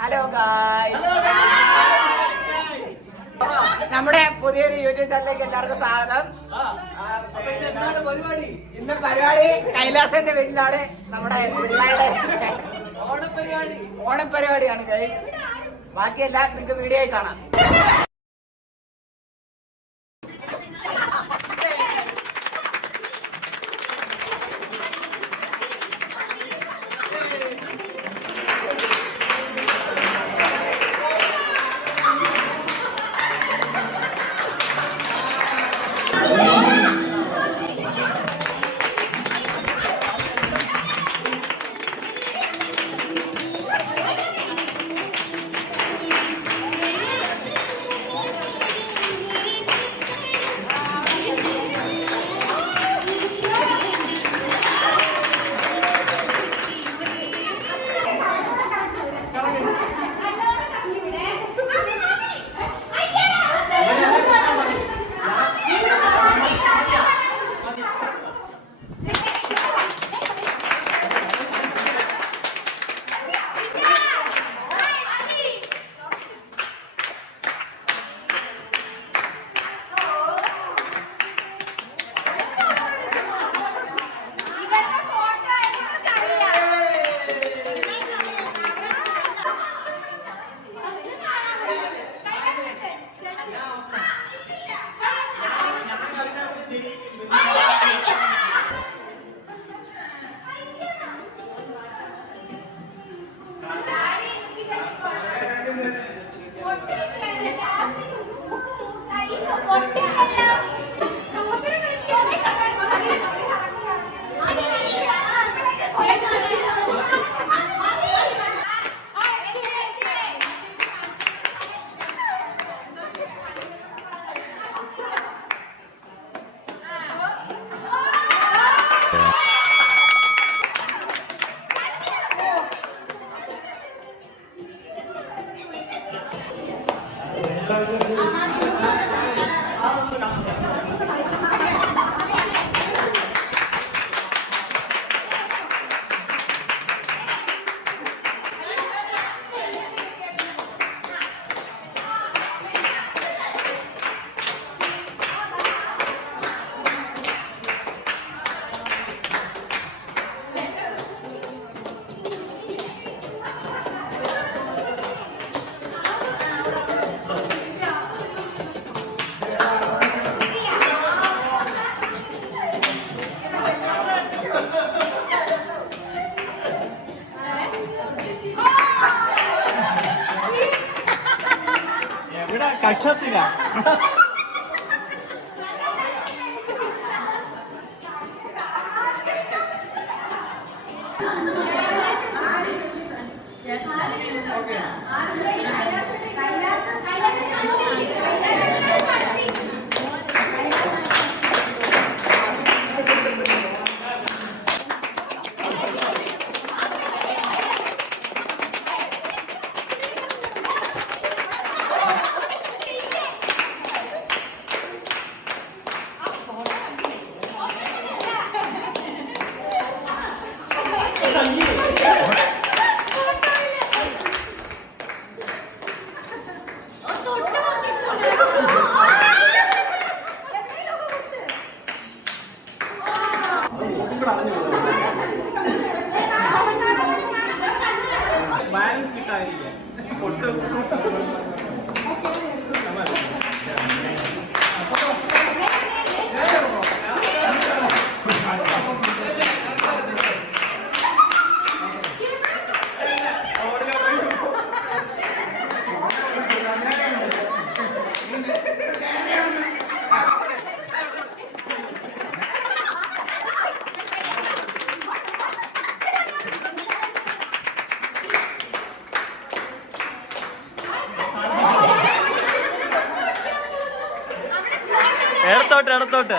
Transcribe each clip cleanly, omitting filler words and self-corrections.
Hello guys, നമ്മുടെ പുതിയൊരു YouTube ചാനലിലേക്ക് എല്ലാവർക്കും സ്വാഗതം. ഇന്ന് പരിപാടി കൈലാസന്റെ വീട്ടിലാണ്. നമ്മുടെ പിള്ളേരുടെ ഓണപ്പരിപാടിയാണ് ഗൈസ്. ബാക്കിയെല്ലാം നിങ്ങൾക്ക് വീഡിയോയിൽ കാണാം. കക്ഷത്തില്ല. ബാലൻസ് കിട്ടാതിരിക്കുക. ഇടത്തോട്ട് ഇടത്തോട്ട്.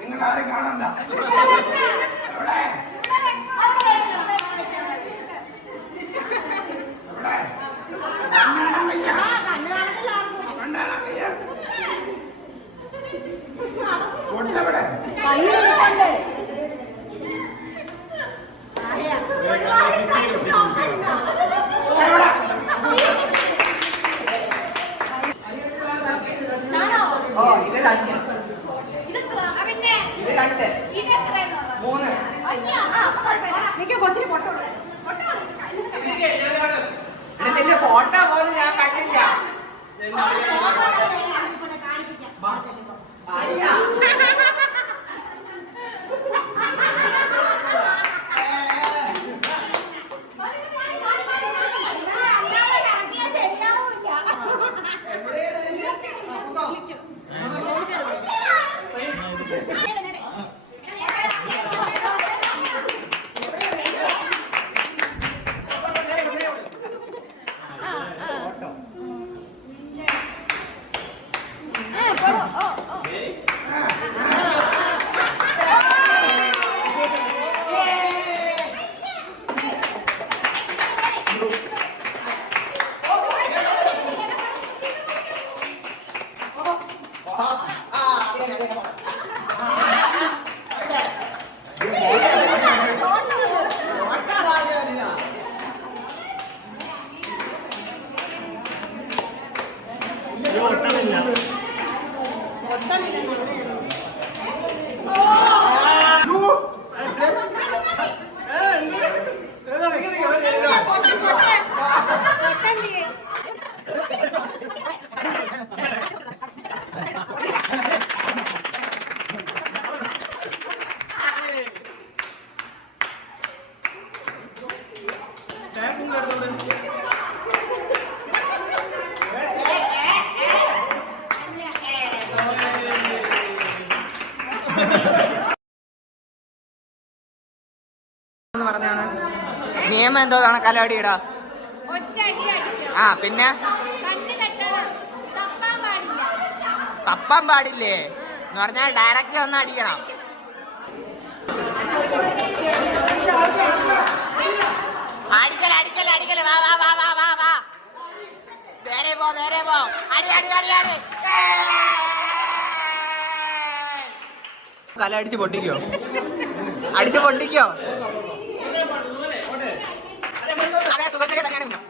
നിങ്ങൾ ആരും കാണണ്ട. ഓ ഇത് 2 ഇത് 2 3 ഇതിന്റെ ഫോട്ടോ പോലും ഞാൻ കണ്ടില്ല. പറഞ്ഞാണ് നിയമം എന്തോന്നാണ് കലവടിയിടാ. ആ പിന്നെ തപ്പാൻ പാടില്ലേ എന്ന് പറഞ്ഞാൽ ഡയറക്റ്റ് ഒന്ന് അടിക്കണം. അടിക്കല അടിക്കല അടിക്കല വാ വാ വാ വാ വാ വാ നേരെ പോ നേരെ പോ അടി അടി അടി അടി. കല അടിച്ച് പൊട്ടിക്കോ അടിച്ച് പൊട്ടിക്കോ. അതെ സുഖത്തൊക്കെ തന്നെയാണ്.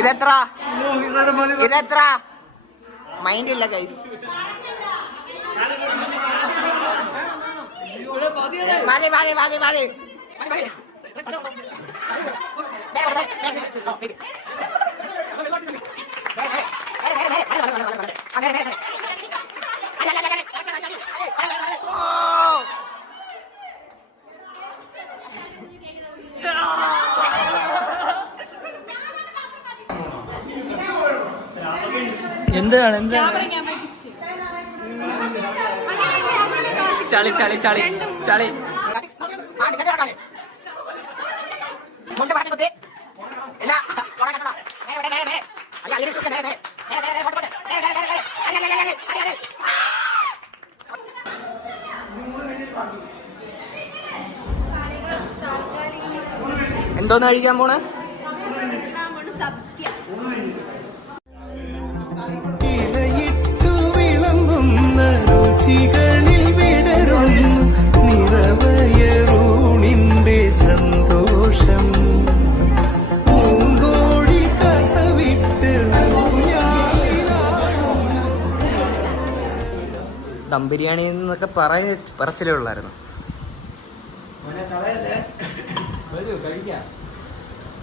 ഇതെത്ര ഇതെത്ര മൈൻഡ് ഇല്ല ഗൈസ്. മതി മതി മതി മതി. എന്താണ് എന്താ ചളി ചളി ചളി ചളി. എന്തോന്ന് കഴിക്കാൻ പോണ്? ഇലയിട്ടു വിളമ്പുന്ന രുചികളിൽ വിടരുന്നു നിറവയറൂണിന്റെ സന്തോഷം. പൂങ്കോടി കസവിട്ട് ദം ബിരിയാണി എന്നൊക്കെ പറച്ചിലേ ഉള്ളായിരുന്നു.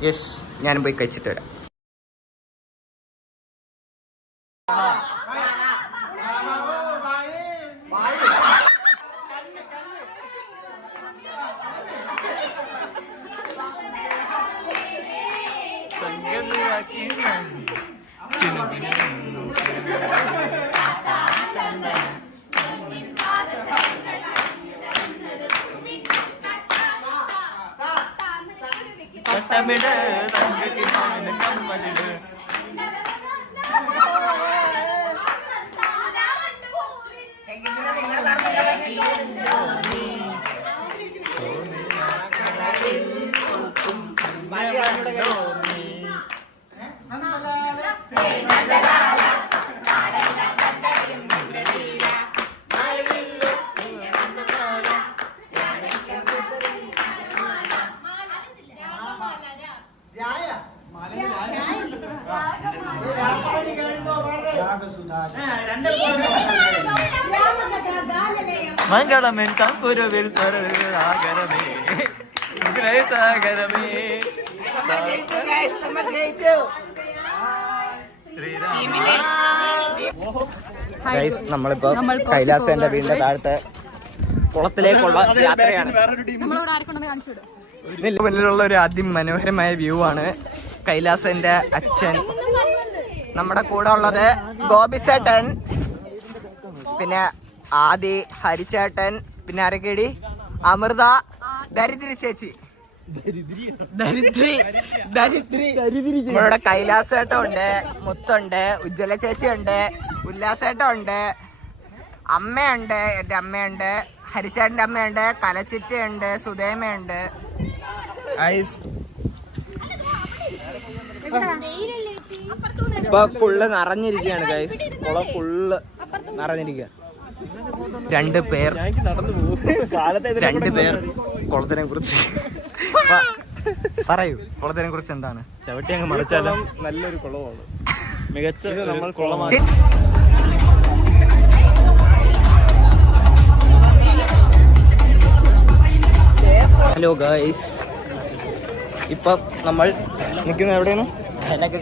യെസ്, ഞാനും പോയി കഴിച്ചിട്ട് വരാം. മംഗളമെൻ തമ്പുരുവിൽ സ്വരസാഗരമേ സാഗരമേ. നമ്മളിപ്പോ കൈലാസന്റെ വീടിന്റെ താഴത്തെ കുളത്തിലേക്കുള്ള യാത്രയാണ്. മുന്നിലുള്ള ഒരു അതിമനോഹരമായ വ്യൂ ആണ്. കൈലാസന്റെ അച്ഛൻ, നമ്മുടെ കൂടെ ഉള്ളത് ഗോപിച്ചേട്ടൻ, പിന്നെ ആദി, ഹരിച്ചേട്ടൻ, പിന്നെ ആരൊക്കെടി, അമൃത, ദരിദ്രി ചേച്ചി, നമ്മളുടെ കൈലാസേട്ടൻ ഉണ്ട്, മുത്തുണ്ട്, ഉജ്ജ്വല ചേച്ചി ഉണ്ട്, ഉല്ലാസേട്ടൻ ഉണ്ട്, അമ്മയുണ്ട്, എൻ്റെ അമ്മയുണ്ട്, ഹരിച്ചേട്ടൻ്റെ അമ്മയുണ്ട്, കലച്ചിറ്റയുണ്ട്, സുധേമയുണ്ട്. ഇപ്പൊ ഫുള്ള് നിറഞ്ഞിരിക്കുകയാണ് ഗൈസ്, കുളം ഫുള്ള് നിറഞ്ഞിരിക്കുക. രണ്ട് പേർ കുളത്തിനെ കുറിച്ച് പറയൂ. കുളത്തിനെ കുറിച്ച് എന്താണ്? ചവിട്ടി അങ്ങ് മറിച്ചാലും നല്ലൊരു കുളമാണ്, മികച്ച നമ്മൾ കുളമാണ്. ഹലോ ഗൈസ്, ഇപ്പം നമ്മൾ നിൽക്കുന്നത് എവിടെയാണ്?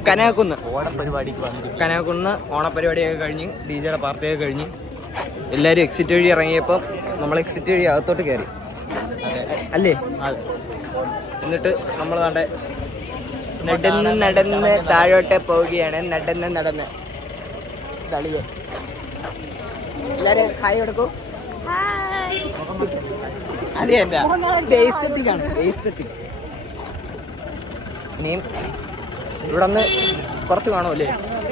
കനകക്കുന്ന്. ഓണപരിപാടിക്ക് വന്നിരിക്കും. കനകക്കുന്ന് ഓണപരിപാടിയൊക്കെ കഴിഞ്ഞ് ഡിജെയുടെ പാർട്ടിയൊക്കെ കഴിഞ്ഞ് എല്ലാവരും എക്സിറ്റ് വഴി ഇറങ്ങിയപ്പം നമ്മൾ എക്സിറ്റ് വഴി അകത്തോട്ട് കയറി അല്ലേ? എന്നിട്ട് നമ്മൾ നടന്ന് താഴോട്ട് പോവുകയാണ്. നടന്ന് തളിയെ എല്ലാരും ഹായ് കൊടുക്കൂ. അതെ, എസ്തെറ്റിക്കാണ്. ഇനിയും ഇവിടെ നിന്ന് കുറച്ച് കാണുമല്ലേ?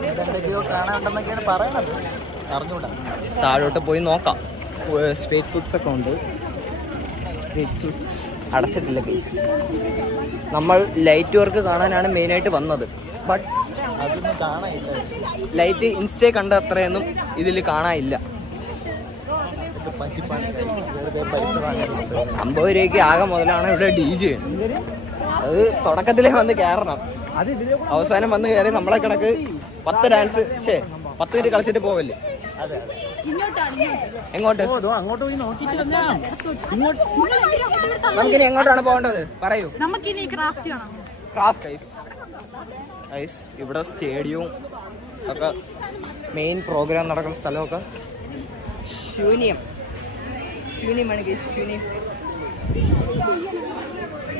എന്തൊക്കെയോ കാണാണ്ടെന്നൊക്കെയാണ് പറയണത്, അറിഞ്ഞൂടാ. താഴോട്ട് പോയി നോക്കാം. സ്ട്രീറ്റ് ഫുഡ്സ് ഒക്കെ ഉണ്ട്. സ്ട്രീറ്റ് ഫുഡ്സ് അടച്ചിട്ടില്ല കേസ്. നമ്മൾ ലൈറ്റ് വർക്ക് കാണാനാണ് മെയിനായിട്ട് വന്നത്. ബട്ട് അതൊന്നും കാണാനില്ല. ലൈറ്റ് ഇൻസ്റ്റേ കണ്ട അത്രയൊന്നും ഇതിൽ കാണാനില്ല. 50 രൂപയ്ക്ക് ആകെ മുതലാണ് ഇവിടെ DJ. അത് തുടക്കത്തിലേ വന്ന് കയറണം, അവസാനം വന്ന് കയറി നമ്മളെ കണക്ക് 10 ഡാൻസ് 10 മിനിറ്റ് കളിച്ചിട്ട് പോവല്ലേ? എങ്ങോട്ട്? അങ്ങോട്ട് പോയി നോക്കിയിട്ടില്ല. നമുക്കിനി എങ്ങോട്ടാണ് പോകേണ്ടത് പറയൂ. ക്രാഫ്റ്റ് ഐസ്. ഇവിടെ സ്റ്റേഡിയവും ഒക്കെ മെയിൻ പ്രോഗ്രാം നടക്കുന്ന സ്ഥലമൊക്കെ ശൂന്യമാണ്.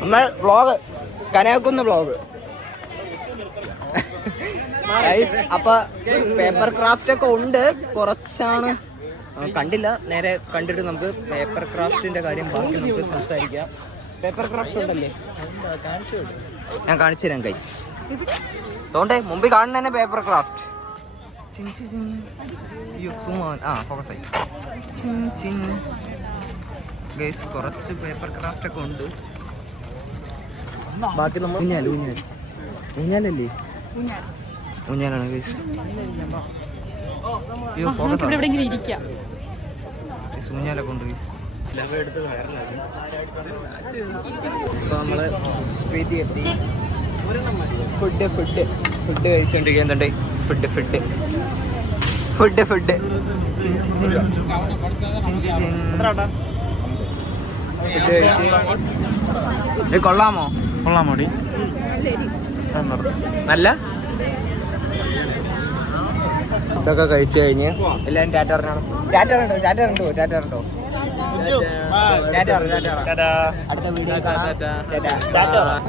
നമ്മൾ വ്ളോഗ്, കനകക്കുന്ന് വ്ളോഗ്. അപ്പൊ പേപ്പർ ക്രാഫ്റ്റ് ഒക്കെ ഉണ്ട്, കുറച്ചാണ് കണ്ടില്ല. നേരെ കണ്ടിട്ട് നമുക്ക് പേപ്പർ ക്രാഫ്റ്റിന്റെ കാര്യം ബാക്കി നമുക്ക് സംസാരിക്കാം. പേപ്പർ ക്രാഫ്റ്റ് ഉണ്ടല്ലേ? ഞാൻ കാണിച്ചു തരാം ഗൈസ്. തോണ്ടേ മുമ്പിൽ കാണുന്ന തന്നെ പേപ്പർ ക്രാഫ്റ്റ്. ഫോക്കസ് ആയി ഗൈസ്. കുറച്ച് പേപ്പർ ക്രാഫ്റ്റ് ഒക്കെ ഉണ്ട്. ബാക്കി നമ്മൾ ഊഞ്ഞാലല്ലേ ഊഞ്ഞാലാണ് guys. അയ്യോ, focus ആണ്. Guys, ഊഞ്ഞാലൊക്കെ ഉണ്ട് guys. ഇപ്പൊ നമ്മള് സ്പീതി എത്തി. ഫുഡ് കഴിച്ചോണ്ടിരിക്കുന്നുണ്ട്. ഫുഡ് കൊള്ളാമോ? കൊള്ളാമോടി നല്ല ഫുഡൊക്കെ കഴിച്ചു കഴിഞ്ഞ് എല്ലാരും ടാറ്റ പറഞ്ഞോ. അടുത്ത വീഡിയോ കാണാം.